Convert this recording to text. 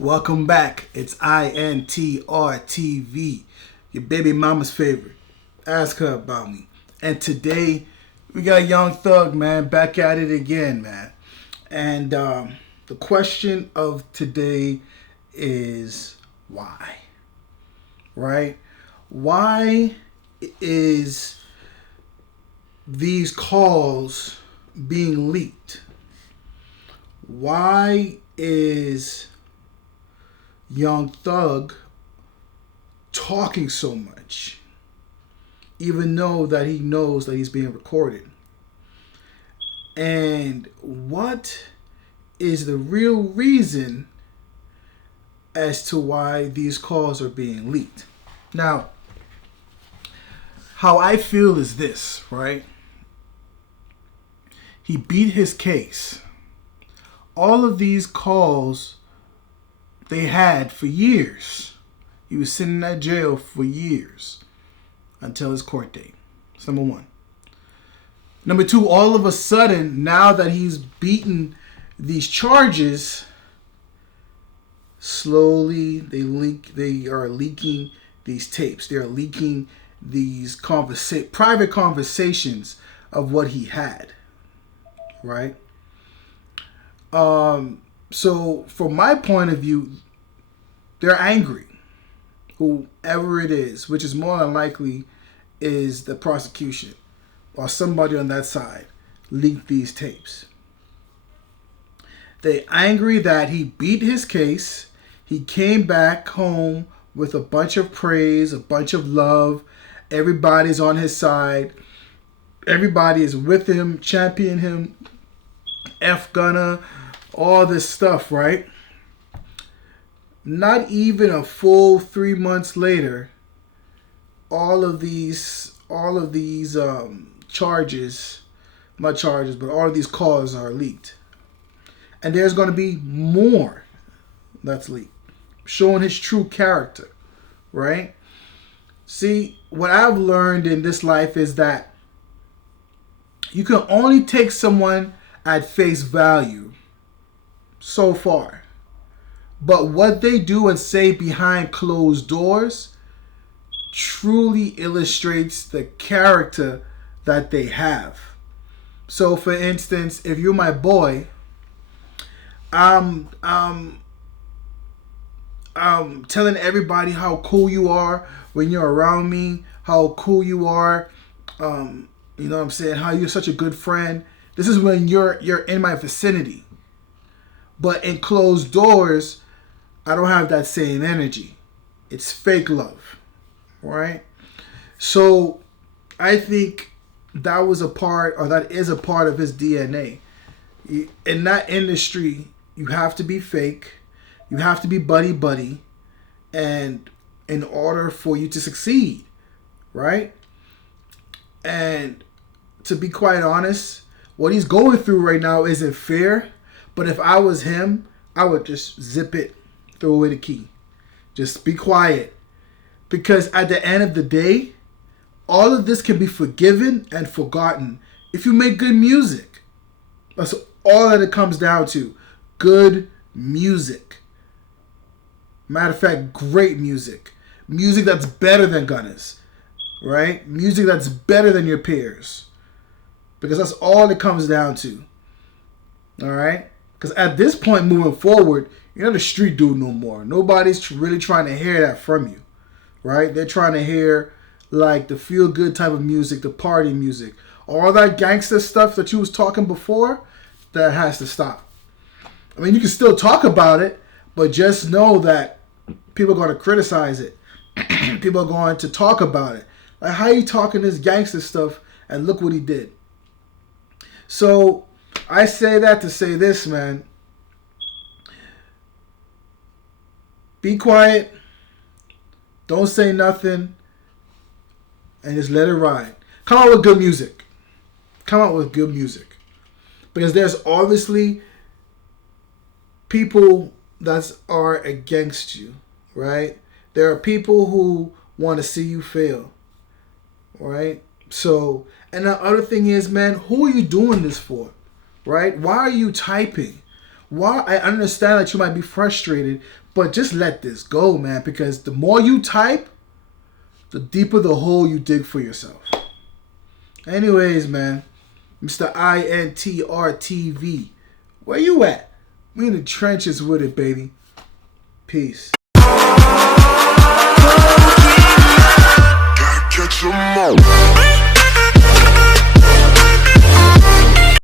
Welcome back. It's INTRTV, your baby mama's favorite. Ask her about me. And today, we got Young Thug, man, back at it again, man. And the question of today is why? Right? Why is these calls being leaked? Why is Young Thug talking so much, even though that he knows that he's being recorded? And what is the real reason as to why these calls are being leaked? Now, how I feel is this, right? He beat his case. All of these calls they had for years. He was sitting in that jail for years until his court date. That's number one. Number two, all of a sudden, now that he's beaten these charges, slowly they are leaking these tapes. They are leaking these private conversations of what he had. Right? So from my point of view, they're angry. Whoever it is, which is more than likely is the prosecution or somebody on that side, leaked these tapes. They're angry that he beat his case. He came back home with a bunch of praise, a bunch of love. Everybody's on his side. Everybody is with him, champion him. F Gunna, all this stuff, right? Not even a full 3 months later, all of these charges, not charges, but all of these calls are leaked. And there's going to be more that's leaked, showing his true character, right? See, what I've learned in this life is that you can only take someone at face value so far. But what they do and say behind closed doors truly illustrates the character that they have. So for instance, if you're my boy, I'm telling everybody how cool you are when you're around me, how cool you are, you know what I'm saying, how you're such a good friend. This is when you're in my vicinity. But in closed doors, I don't have that same energy. It's fake love, right? So I think that was a part, or that is a part of his DNA. In that industry, you have to be fake. You have to be buddy-buddy. And in order for you to succeed, right? And to be quite honest, what he's going through right now isn't fair. But if I was him, I would just zip it, throw away the key. Just be quiet. Because at the end of the day, all of this can be forgiven and forgotten if you make good music. That's all that it comes down to. Good music. Matter of fact, great music. Music that's better than Gunna's. Right? Music that's better than your peers. Because that's all it comes down to. Alright? Because at this point moving forward, you're not a street dude no more. Nobody's really trying to hear that from you. Right? They're trying to hear like the feel-good type of music, the party music. All that gangster stuff that you was talking before, that has to stop. I mean, you can still talk about it, but just know that people are going to criticize it. People are going to talk about it. Like, how you talking this gangster stuff and look what he did. So I say that to say this, man. Be quiet. Don't say nothing. And just let it ride. Come out with good music. Come out with good music. Because there's obviously people that are against you, right? There are people who want to see you fail, right? So, and the other thing is, man, who are you doing this for, right? Why are you typing? Why? I understand that you might be frustrated, but just let this go, man. Because the more you type, the deeper the hole you dig for yourself. Anyways, man, Mr. INTRTV, where you at? We in the trenches with it, baby. Peace.